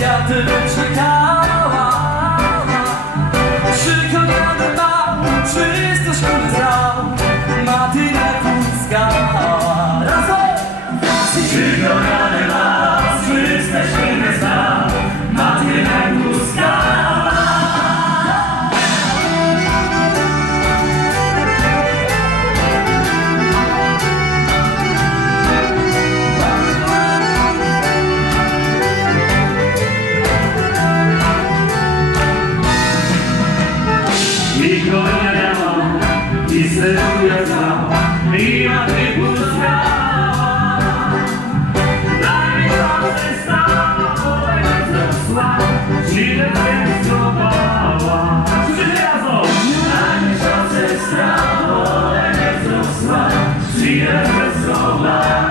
Ja tyle czekałam. Przyklejony mam czystość, który znał Matynę Pucka. Razem! Przyklejony mam czystość, który znał Matynę Pucka. I sercu ja znam, i Matynę Pucka. Daj mi szansę stała, powiem wzrosła, chwilę zrezygowała. Wszyscy razem! Daj mi szansę stała, powiem wzrosła, chwilę zrezygowała.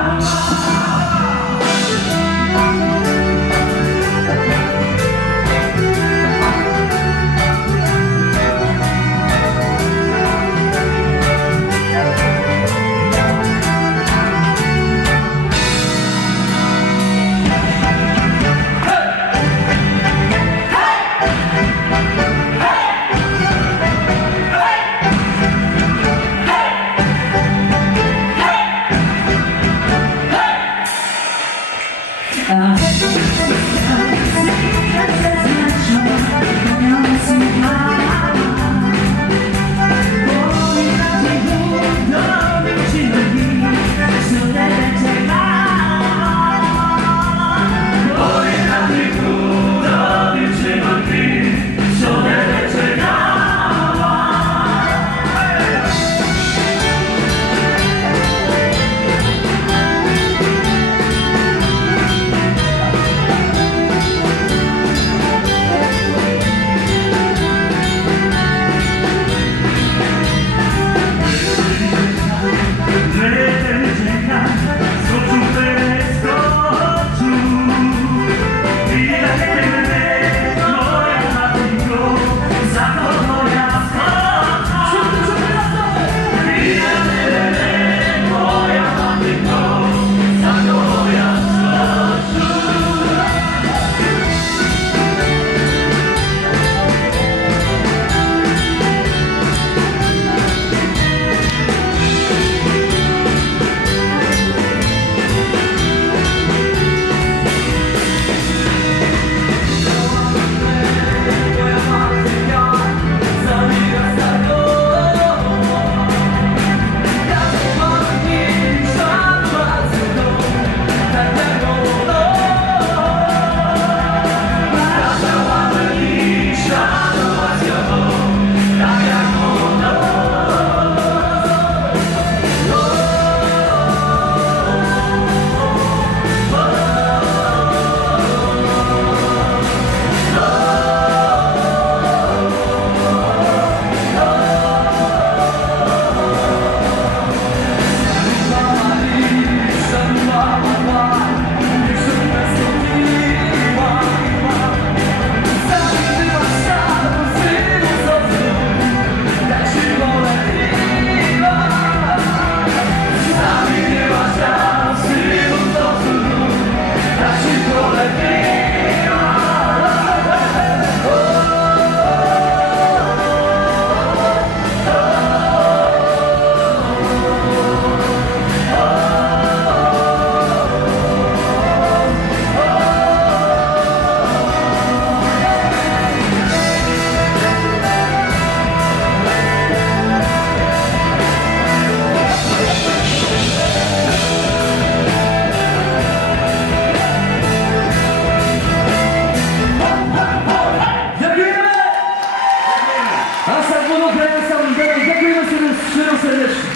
Dziękujemy sobie szczerze serdecznie.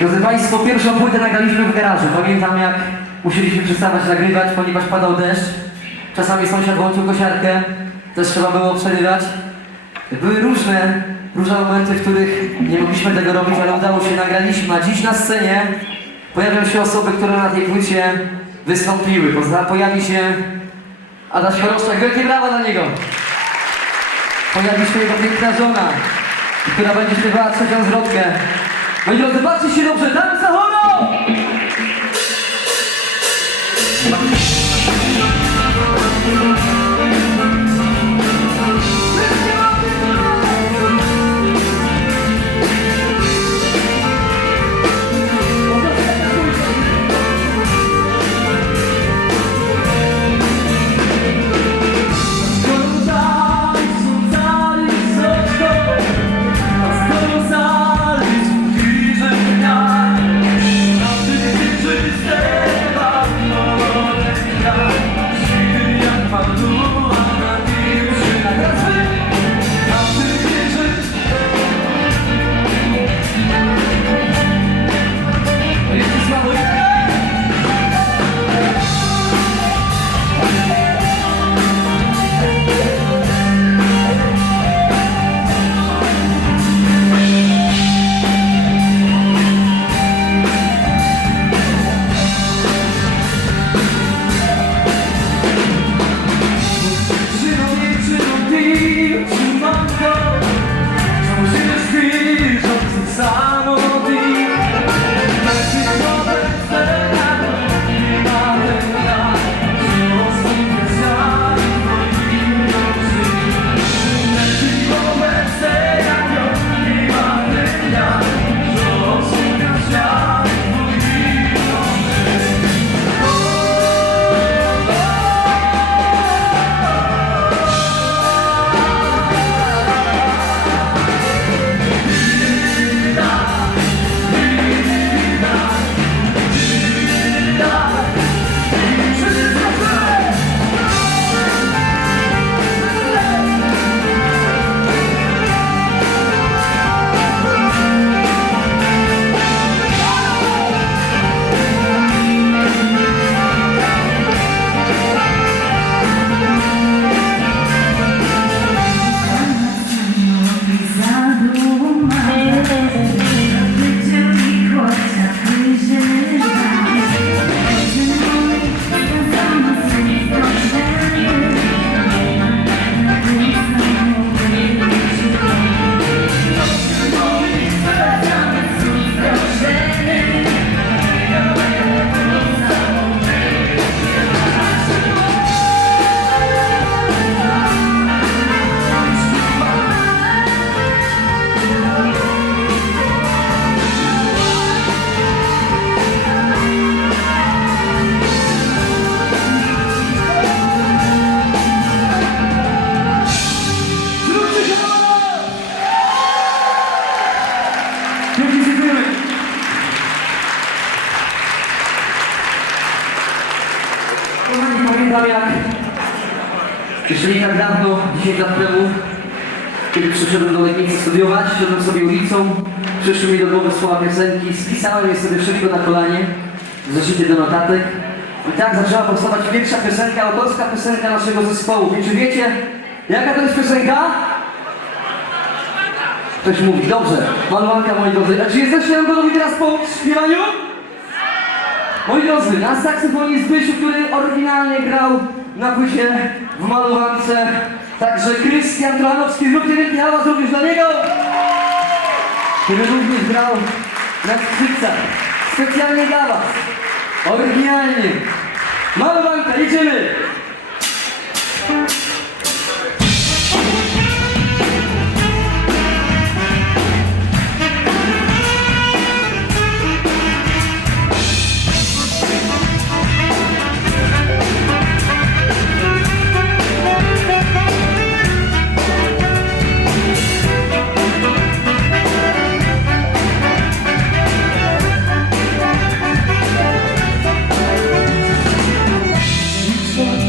Drodzy Państwo, pierwszą płytę nagraliśmy w garażu. Pamiętam, jak musieliśmy przestawać nagrywać, ponieważ padał deszcz. Czasami sąsiad włączył kosiarkę, też trzeba było przerywać. Były różne momenty, w których nie mogliśmy tego robić, ale udało się, nagraliśmy. A dziś na scenie pojawią się osoby, które na tej płycie wystąpiły. Pojawi się Adaś Choroszczak, wielkie brawa dla niego. Pojawi się jego piękna żona, która będzie śpiewała trzecią zwrotkę. Moi drodzy, patrzcie się dobrze, dam za choro! Pamiętam, jak jeszcze nie tak dawno, 10 lat temu, kiedy przyszedłem do Legnicy studiować, szedłem sobie ulicą, przyszły mi do głowy słowa piosenki, spisałem je sobie szybko na kolanie, w zeszycie do notatek. I tak zaczęła powstawać pierwsza piosenka, autorska piosenka naszego zespołu. I czy wiecie, jaka to jest piosenka? Ktoś mówi, dobrze, Maluanka, moi drodzy. A czy jesteście gotowi teraz po śpiewaniu? Moi drodzy, na saksofonie Zbysiu, który oryginalnie grał na płycie w Malowance. Także Krystian Trojanowski, zróbcie wielki hałas również dla niego, który również grał na skrzypcach. Specjalnie dla was. Oryginalnie. Malowanka, idziemy! Thank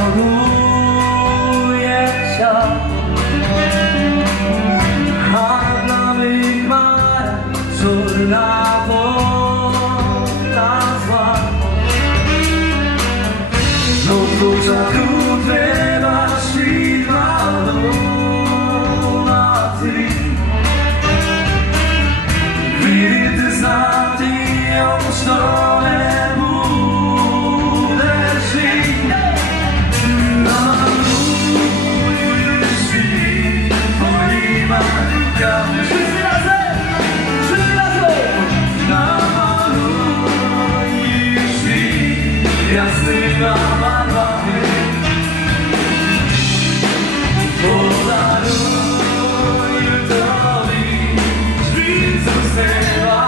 maluje się, a dla mych mar czarna woda zła. No to czatu trzeba świtła na ty. Widy znati ją stronę buderzy. Namaluj świt twoimi rękami. Wszyscy razem! Wszyscy razem! Namaluj świt jasnymi barwami. Podaruj Tobie świt z nieba.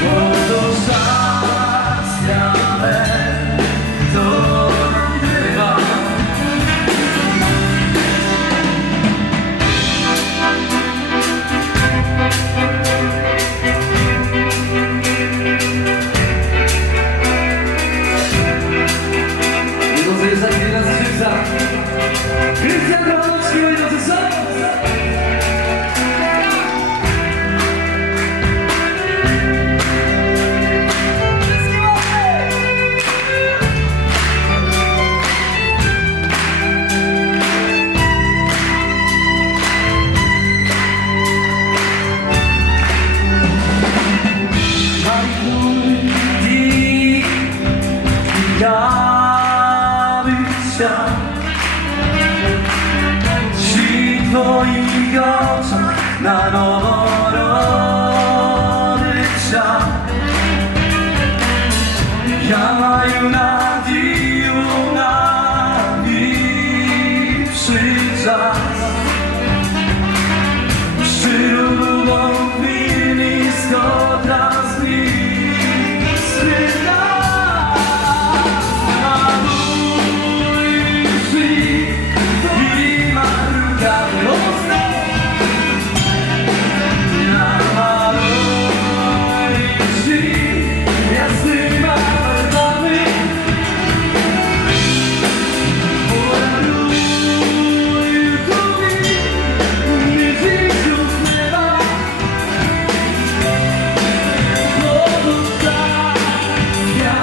Bo to szczęścia me, to nam bywa. Idący jest za chwilę z Krzyża. Krystian Grabowski, idący są! W twoich oczach na nowo rodnych świat. Ja maju nadzieję na lepszy czas. Szczerą lubą blisko teraz bliski nas. Maluj świt twoimi rękami. Namaluj świt jasnymi barwami. Podaruj Tobie świt z nieba. Bo to szczęścia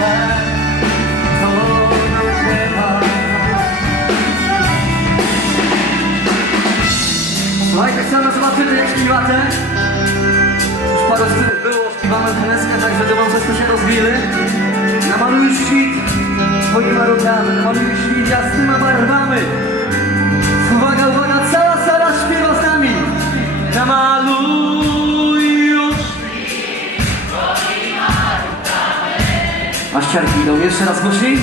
me, to nam bywa. Słuchajcie, chcemy zobaczyć jak śpiewacie. Już parę stylów było, śpiewamy teneskę, także demonstracje się rozwili. Namaluj świt twoimi rękami, namaluj świt jasnymi barwami. Uwaga, uwaga, cała sala śpiewa z nami. Namaluj świt twoimi rękami. A ściarki idą jeszcze raz głośniej.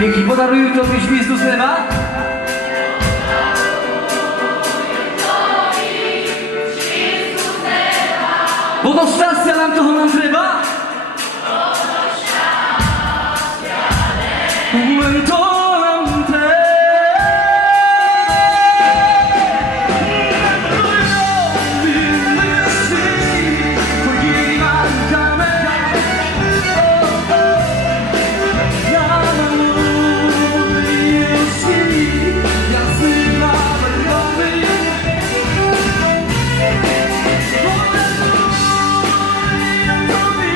Dzięki, podaruję Tobie świstu z nieba. Bo do szczęścia nam to nam trzeba. To nam trzeba. Tobie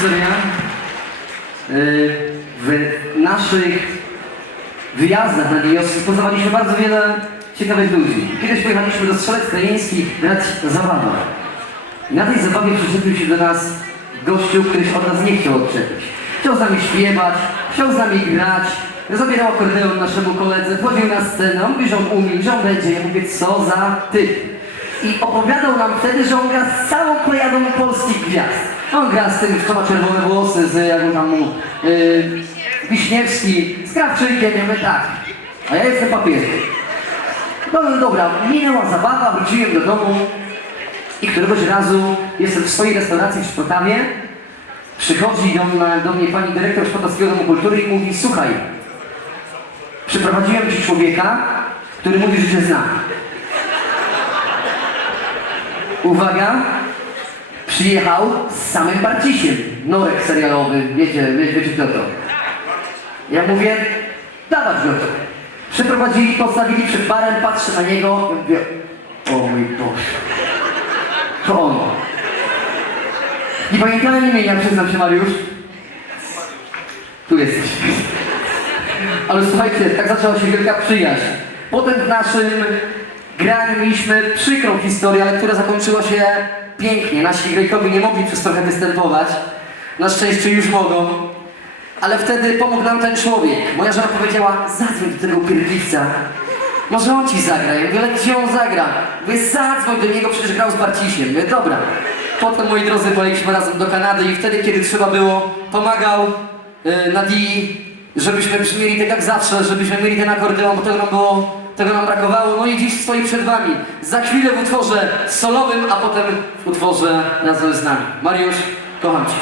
historia. W naszych wyjazdach na wiosny poznawaliśmy bardzo wiele ciekawych ludzi. Kiedyś pojechaliśmy do Strzelec Krajeńskich grać zabawę. I na tej zabawie przyczepił się do nas gościu, który się od nas nie chciał odczepić. Chciał z nami śpiewać, chciał z nami grać, zabierał akordeon naszemu koledze, wchodził na scenę, on mówi, że on umie, że on będzie. Ja mówię, co za typ. I opowiadał nam wtedy, że on gra z całą plejadą polskich gwiazd. On gra z tym, kto ma czerwone włosy, z jak tam mu, Wiśniewski, z Krawczykiem, ja mówię tak. A ja jestem papiery. No dobra, minęła zabawa, wróciłem do domu i któregoś razu jestem w swojej restauracji w Szpotawie. Przychodzi do mnie pani dyrektor Szpotowskiego Domu Kultury i mówi, słuchaj, przyprowadziłem ci człowieka, który mówi, że cię zna. Uwaga, przyjechał z samym Barcisiem, Norek serialowy, wiecie kto to. Ja mówię, dawać go to. Przeprowadzili, postawili przed barem, patrzę na niego i mówię, o mój Boże, to on. Nie pamiętałem imienia, przyznam się, Mariusz. Tu jesteś. Ale słuchajcie, tak zaczęła się wielka przyjaźń. Potem w naszym graniu mieliśmy przykrą historię, ale która zakończyła się pięknie. Nasi grajkowie nie mogli przez trochę występować. Na szczęście już mogą. Ale wtedy pomógł nam ten człowiek. Moja żona powiedziała, zadzwoń do tego pierdliwca. Może on ci zagra. Ja mówię, ale gdzie on zagra? Mówię, zadzwoń do niego, przecież grał z Barcisiem. Mówię, dobra. Potem, moi drodzy, pojechaliśmy razem do Kanady i wtedy, kiedy trzeba było, pomagał na DI, żebyśmy brzmieli tak jak zawsze, żebyśmy mieli ten akordeon, bo tego nam brakowało. No i dziś stoi przed wami. Za chwilę w utworze solowym, a potem w utworze razem z nami. Mariusz, kocham cię.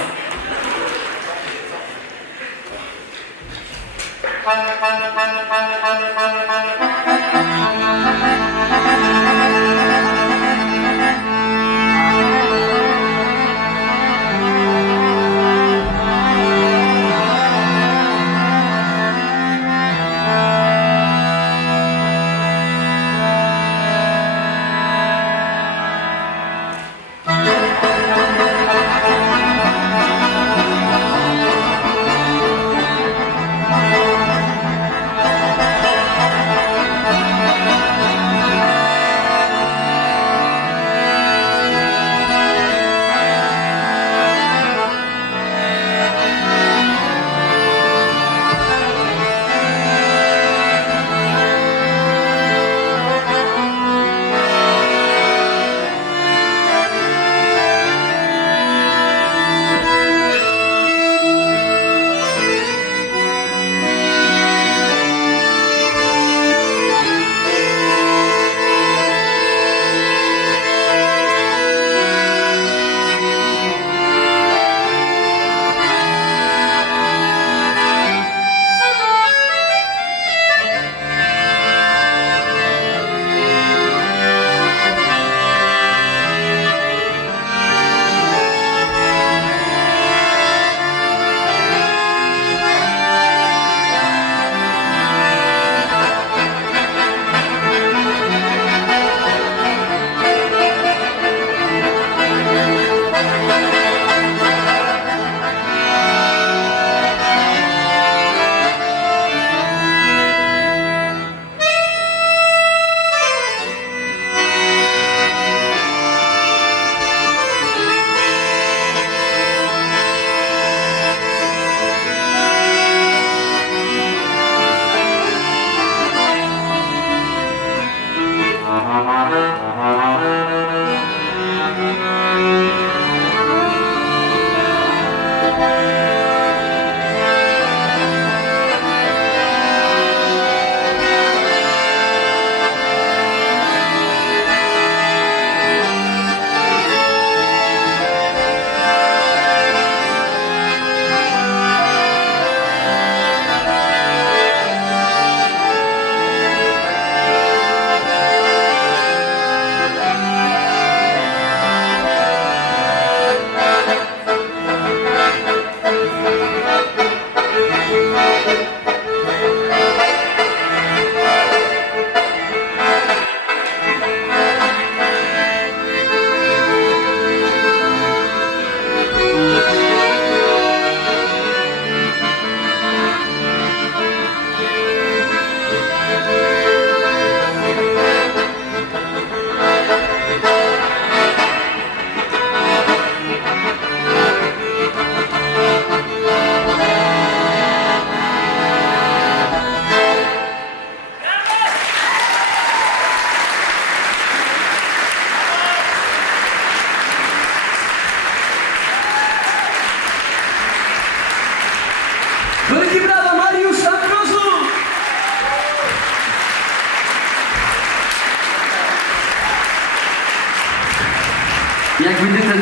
Jak widzicie,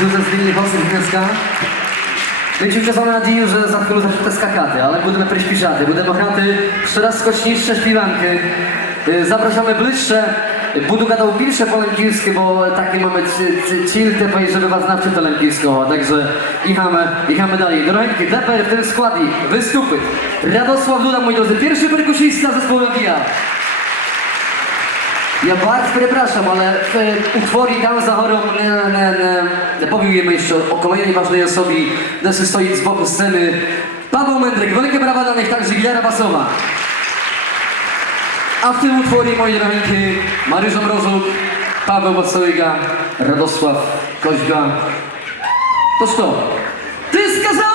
duże звільні досить днеска. Ми казали надію, що за хвилину зачнете скакати, але будемо приспішати. Будемо грати щораз скочніше śpiewanki. Zapraszamy bliższe. Budu gadał bільше по-лемківськи, бо таки mamy cil тепер, żeby was навчити лемківського. Także ichamy dalej. Dorożenki, тепер w tym składzie wystupy. Radosław Duda, moi drodzy, pierwszy perkusista zespołu Legia. Ja bardzo przepraszam, ale w utworze tam za chorą nie powiemy jeszcze o kolejnej ważnej osobie, który stoi z boku sceny. Paweł Mędrek, wielkie brawa dla nich, także gitara basowa. A w tym utworze, moi drogi, Mariusz Mrozuk, Paweł Bocołyga, Radosław Koźga. To co? Ty skazała!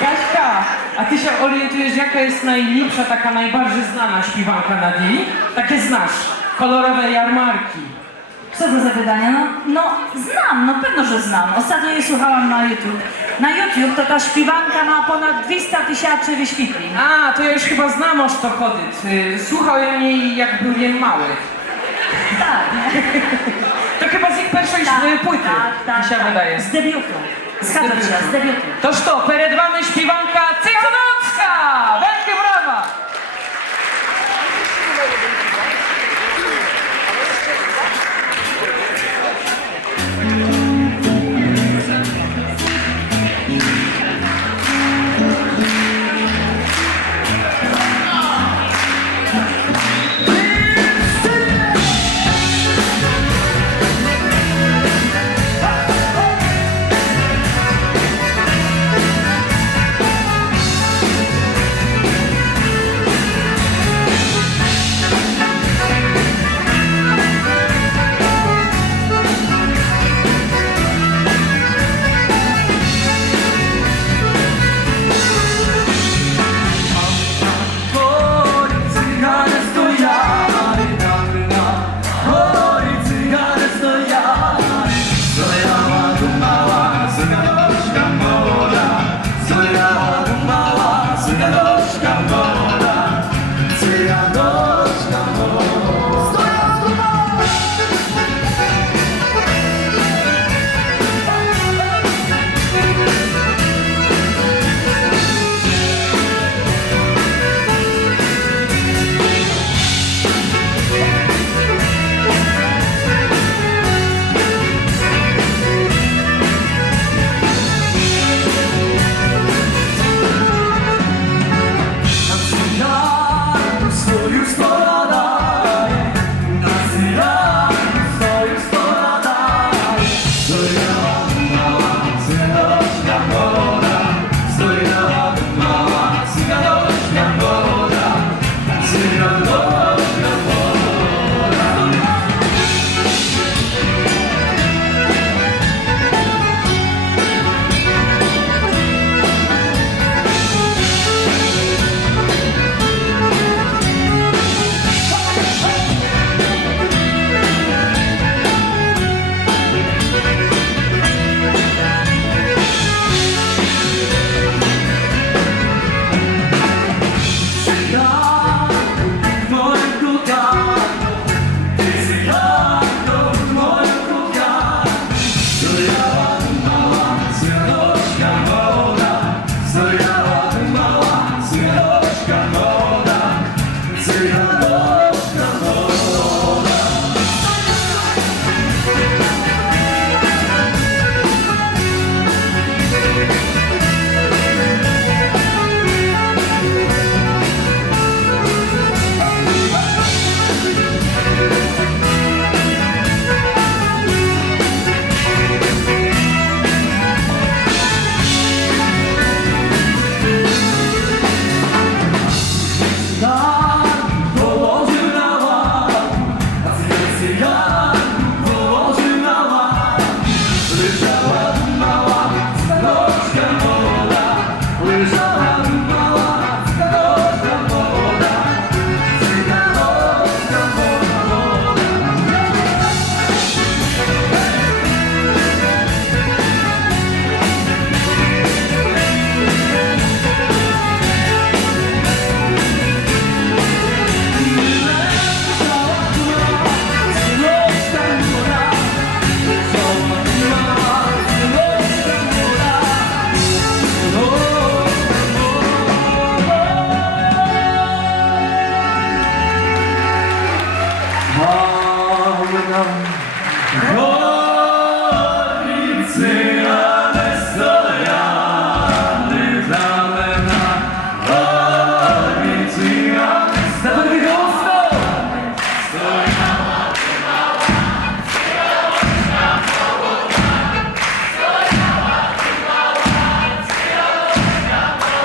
Kaśka, a ty się orientujesz, jaka jest najlepsza, taka najbardziej znana śpiewanka na Dii? Takie znasz, kolorowe jarmarki. Co to za wydanie? No znam, no pewno, że znam. Ostatnio jej słuchałam na YouTube. Na YouTube to ta śpiewanka ma ponad 200 000 wyświetleń. A, to ja już chyba znam o to kodyt. Słuchałem jej jak byłem mały. Tak, nie? To chyba z ich pierwszej płyty, mi się wydaje. Z debiutu. Zgadza się, z debiutu. Toż to, перед вами śpiewanka Cycodocka! Wielkie brawa!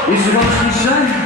Jeszcze głośniejsze?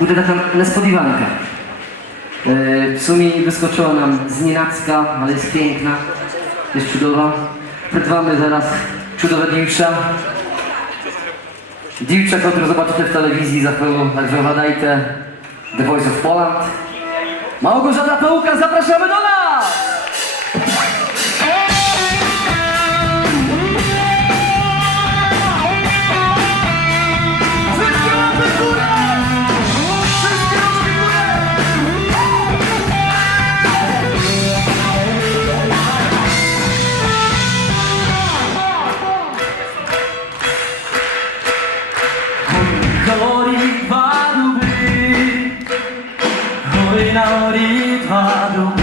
Będzie taka niespodziewanka. W sumie wyskoczyła nam z nienacka, ale jest piękna, jest cudowa. Przed wami zaraz cudowe dziewczę, które zobaczycie w telewizji za chwilę, także uważajcie. The Voice of Poland. Małgorzata Pełka, zapraszamy do nas! 우리 바둑을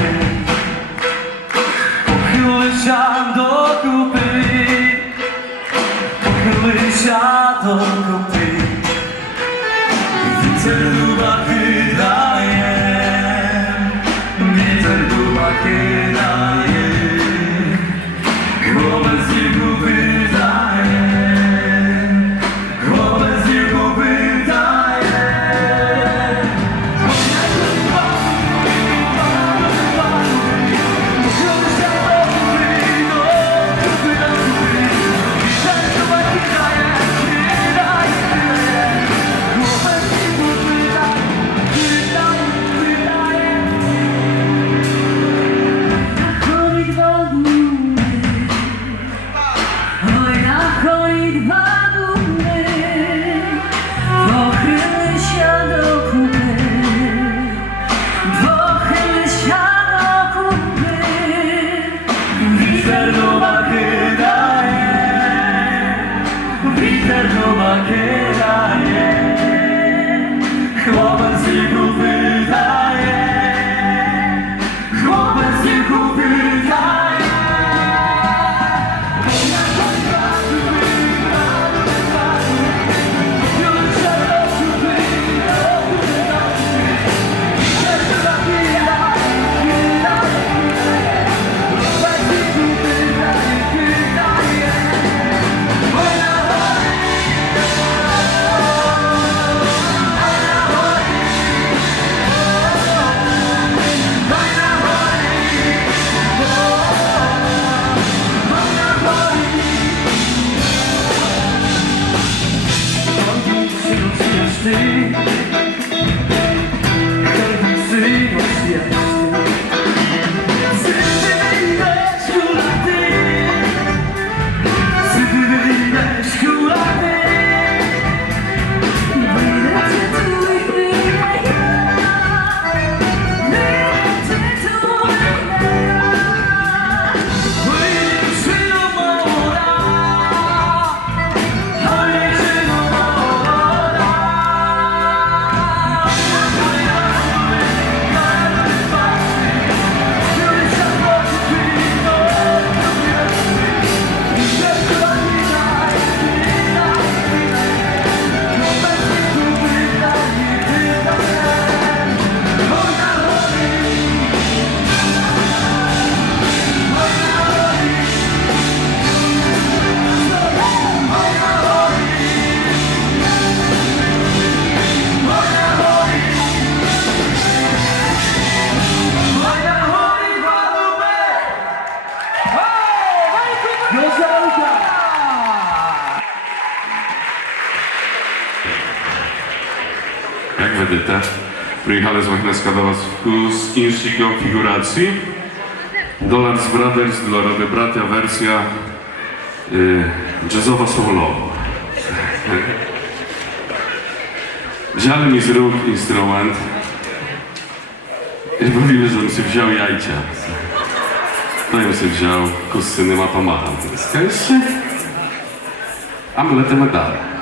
포크샷도 kupy 포크샷도 kupy Widzę wydaje Widzę wydaje Głowę z jego wydaje Głowę z jego wydaje Jak vedete, przyjechali jsme dneska do vás z inší konfiguracji. Dollars Brothers, Dollarowe Bratia, wersja jazzowa solowa. Wzięli mi z ruk instrument i mówili, żebym sobie wziął jajcia. No i sobie wziął, kusyny ma pomachał. Skajcie? A my lecimy dalej.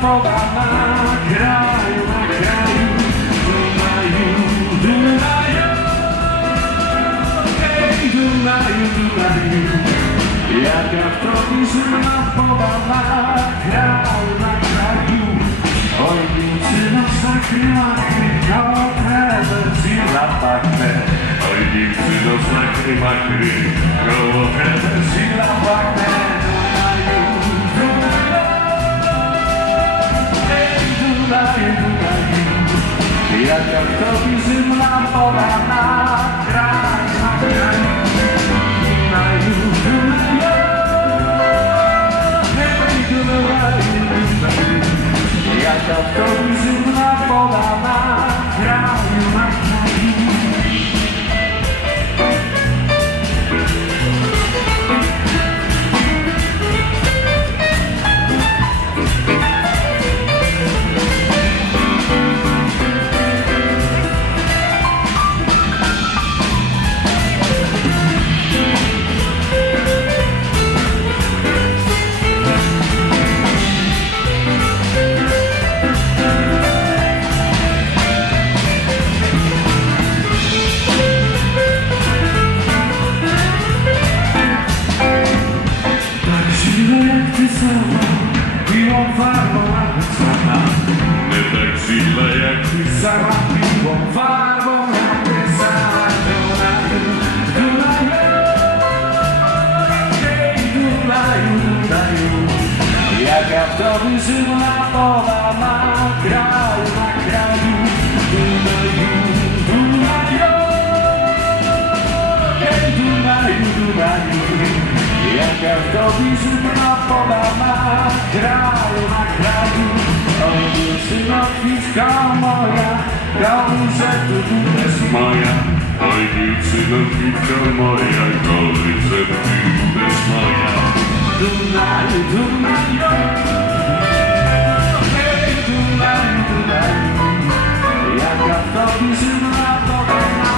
poda na kraju, Dunaju, Dunaju, hej Dunaju, Dunaju, jaka w tobie zimna poda na kraju, oj dziewczyno zakryła kołotę, zimna pachnie, oj dziewczyno zakryła kołotę, zimna pachnie, Dunaju, Dunaju, jaka w tobie zimna poda na kraju, Dunaju, Dunaju, hej Dunaju, Dunaju, jaka w tobie zimna poda na kraju, miłą farbą napisana. Nie tak źle jak pisała, miłą farbą napisana. Dunaju, Dunaju, hej Dunaju, Dunaju, jaka w tobie zimna poda na kraju, Dunaju, Dunaju, hej Dunaju, Dunaju, jaka w tobie zimna poda na kraju, oj dziewczyno kwitka moja, że tu jest moja, oj dziewczyno kwitka moja, że tu jest moja, Dunaju, Dunaju, hej Dunaju, Dunaju, jaka w tobie zimna poda na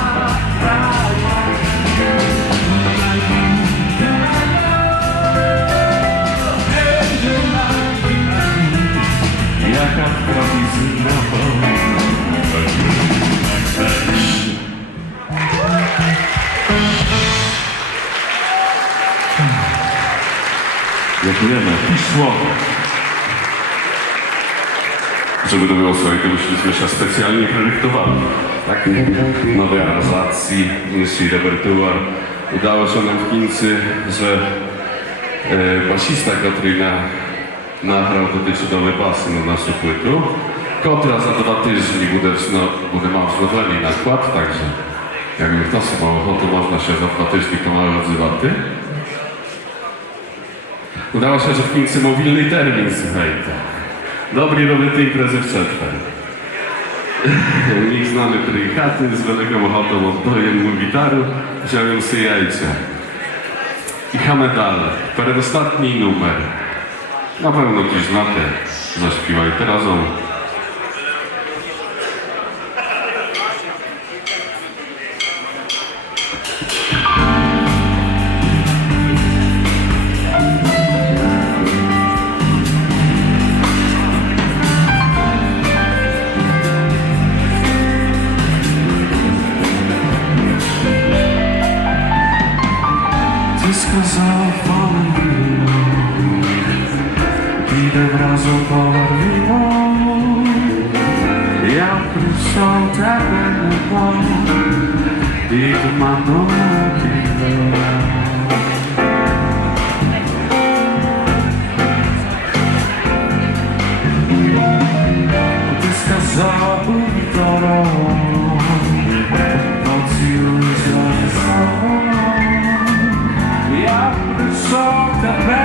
kraju, Dunaju, jaka w tobie zimna poda. Dziękujemy. Piszło. Żeby to było swoje, to musieliśmy się specjalnie projektowali. Tak? Nowej aranżacji, niższy repertuar. Udało się nam w Kincy, że basista, który nagrał te cudowne basy na naszą płytu, która za 2 tygodnie буде mał znowu nakład, także jakby kto sobie ma ochotę, można się za 2 tygodnie to mało odzywać. Udało się, że w Kincy mobilny termin, słuchajcie. Dobry robię imprezy w czerwcu. Nikt znany trychaty z wielką ochotą oddaję mu gitaru, wziąłem sobie jajce. I chamy dalej. Przedostatni numer. Na pewno gdzieś znacie, zaśpiewajcie razem. Ty сказав, idę wraz pobarwiło, ja proszę tebe i tu mam nogi. Ty сказав, второ, noc już za sobą. Ja proszę tebe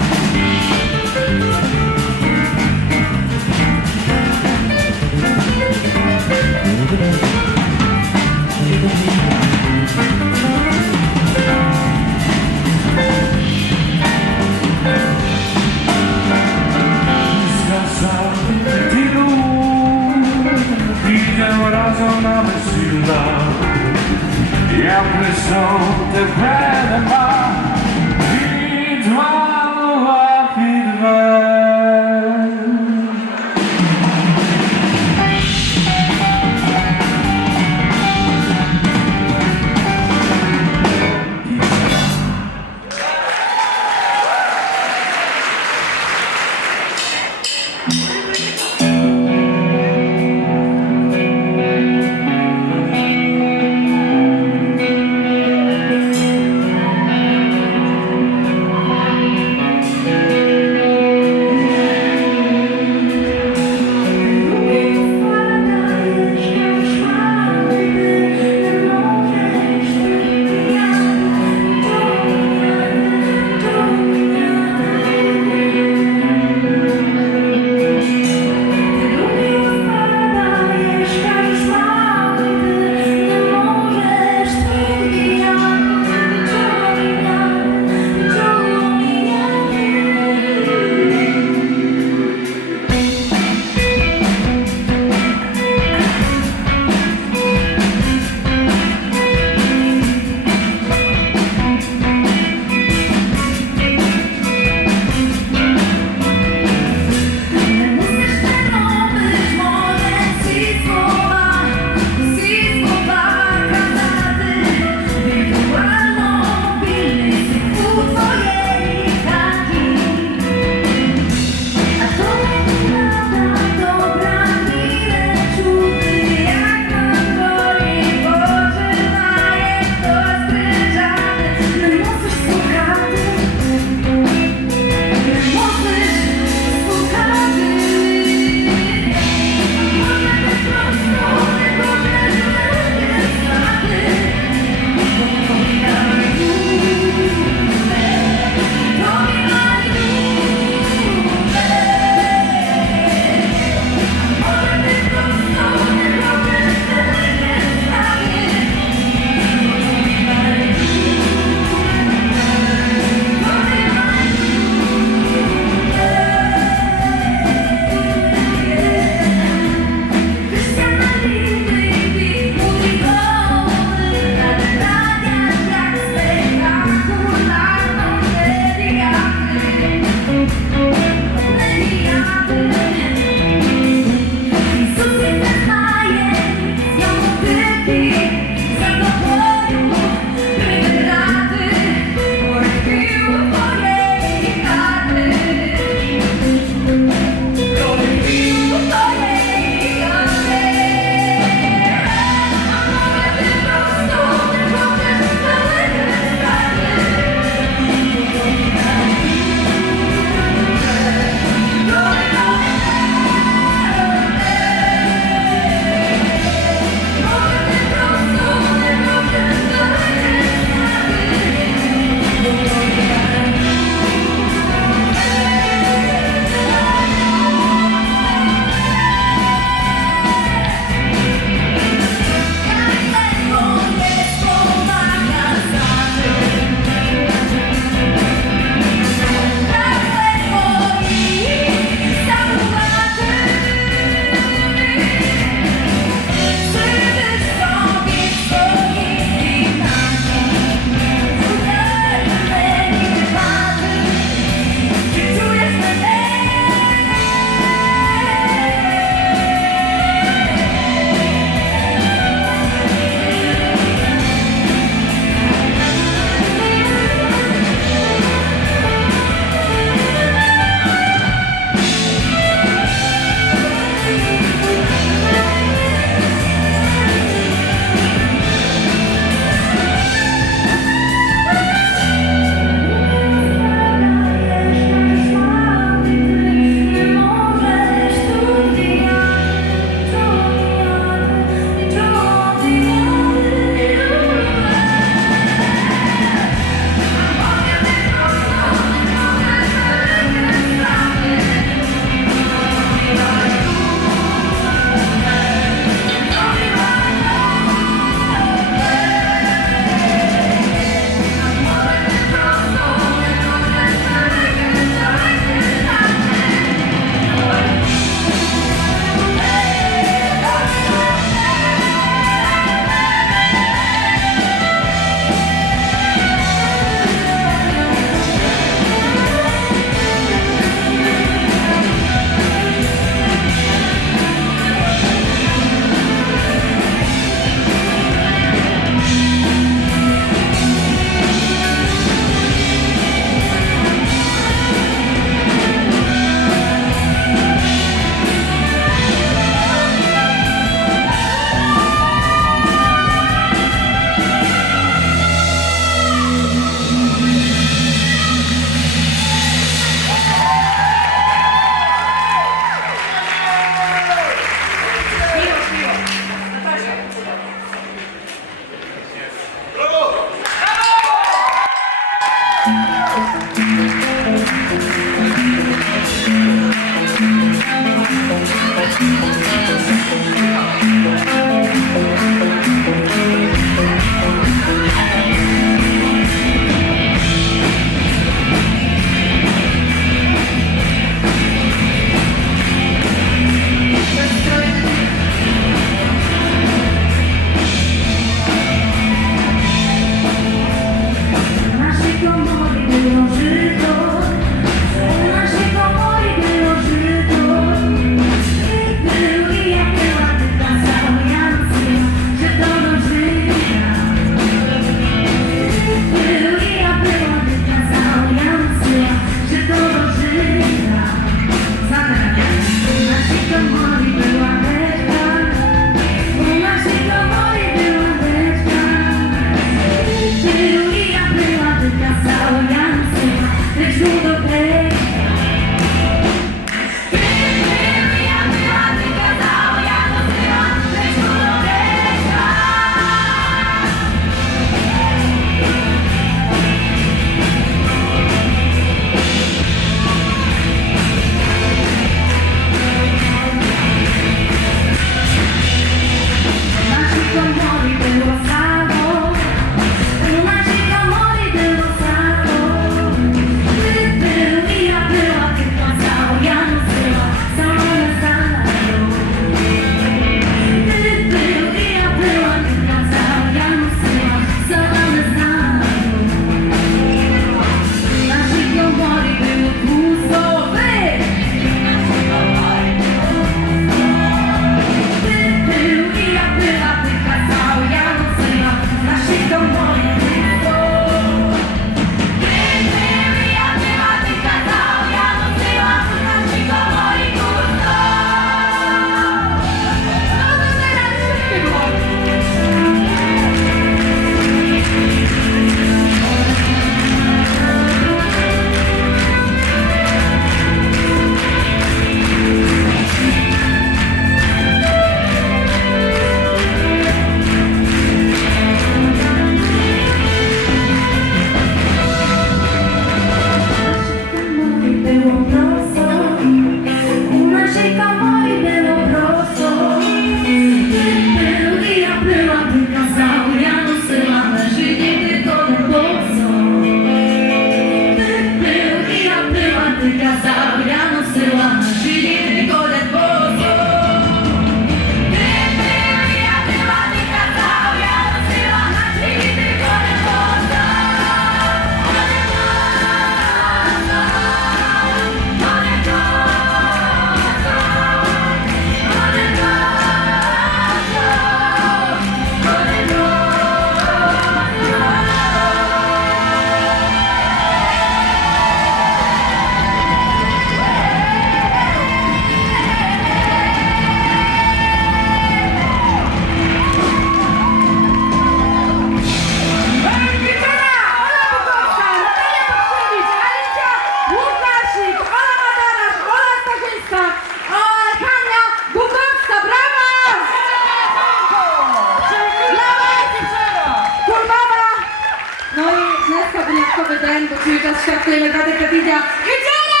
ten, bo cały czas świadkujemy Radek Kapidia. Hejczana!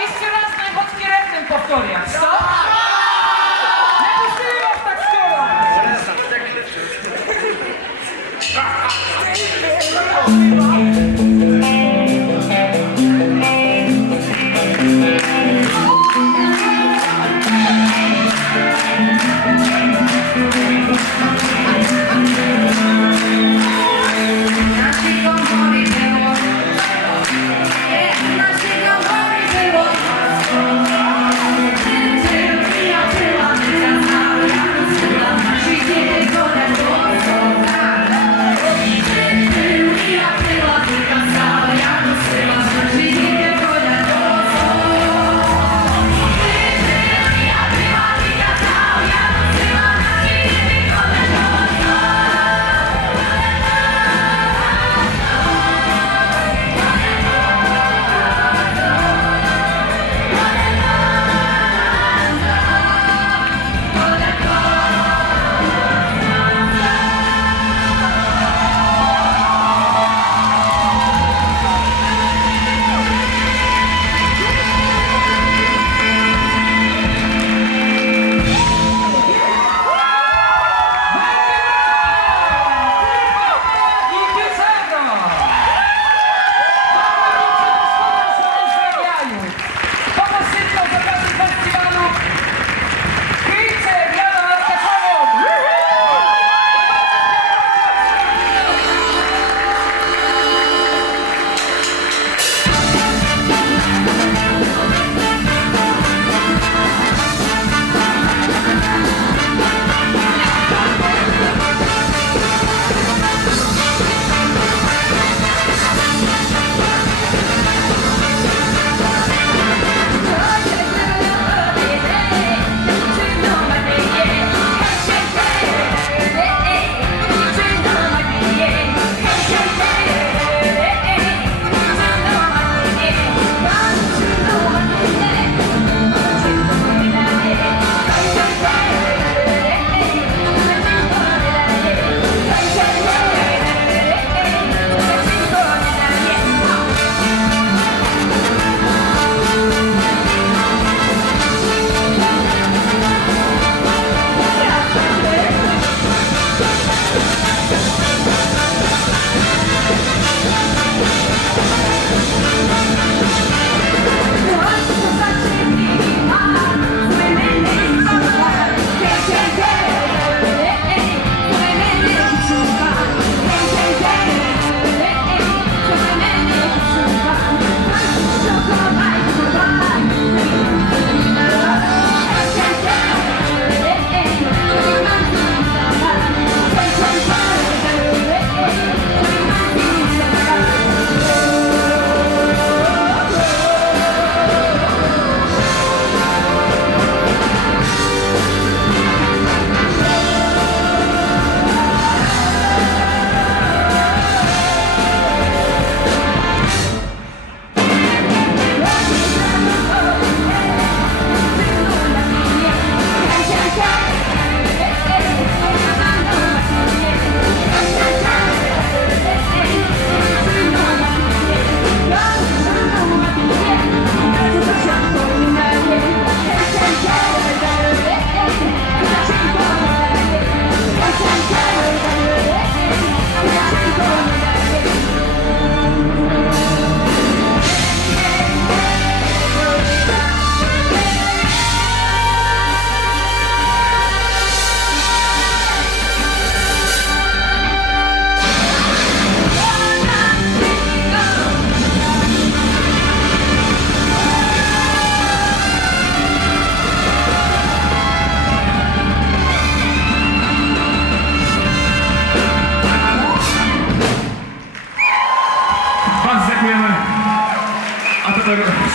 Jeszcze raz najmocniej refren powtórzę. Stop! Nie puścili was tak skoro!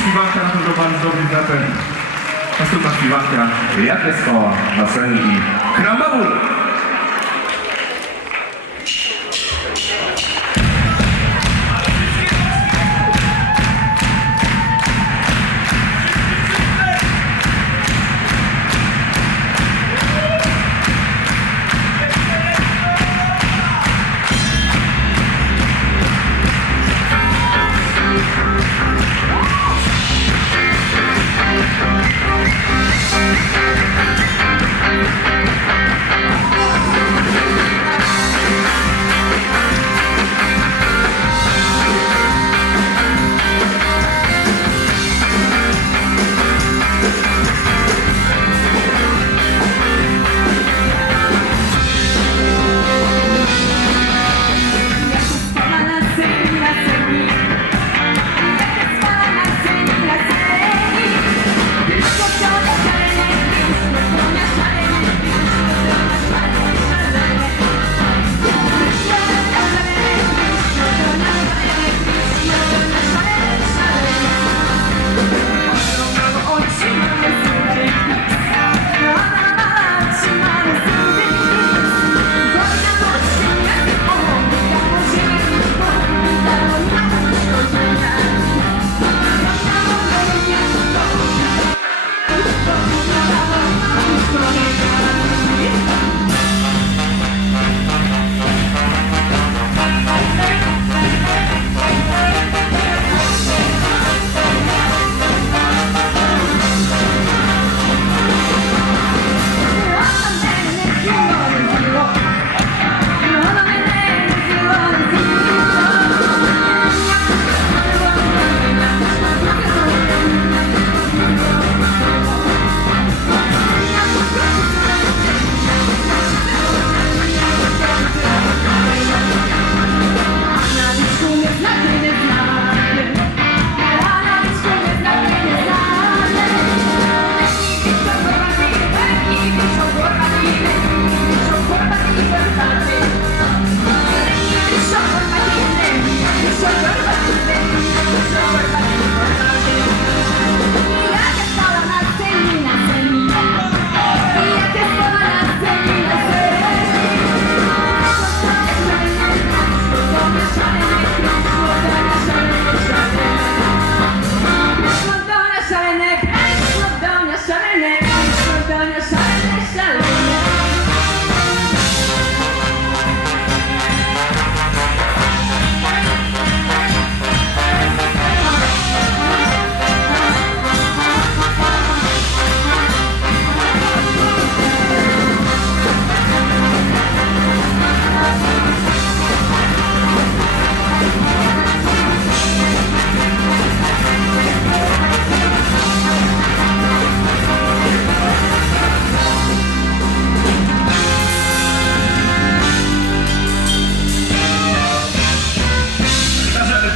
śpiewanka na pewno bardzo dobry raper. Następna śpiewanka, Jakie Skoła na scenie i Krambabul.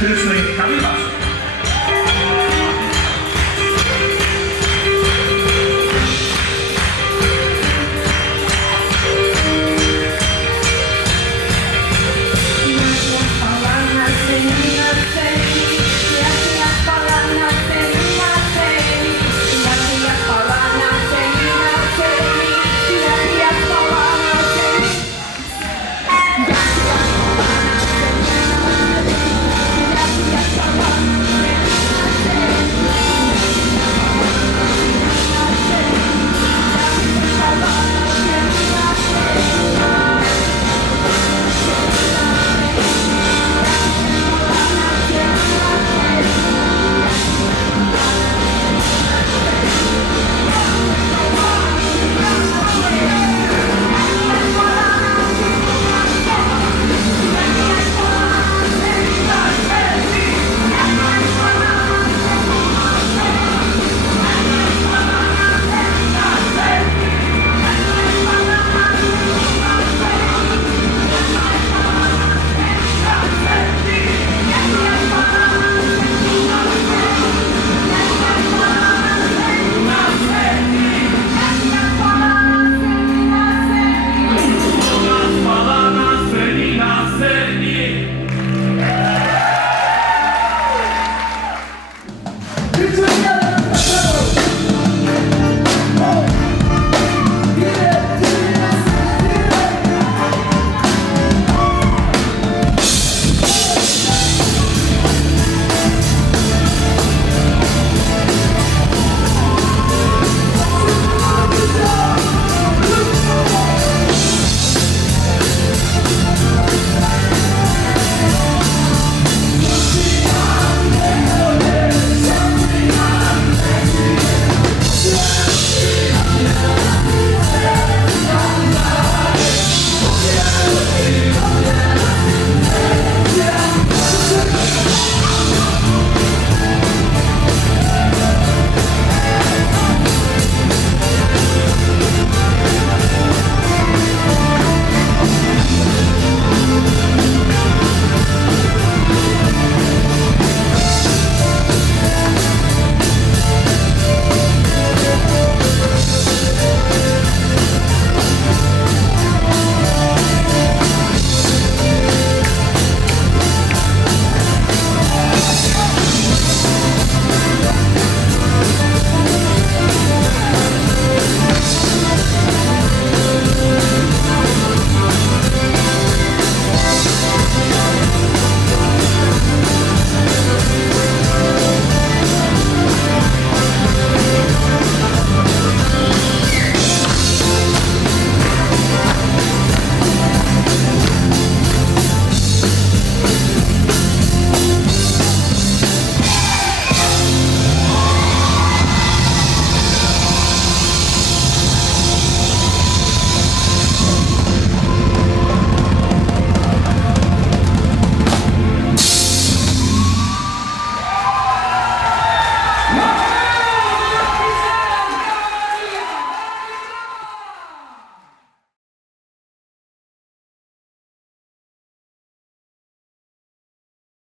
elektrycznej kawy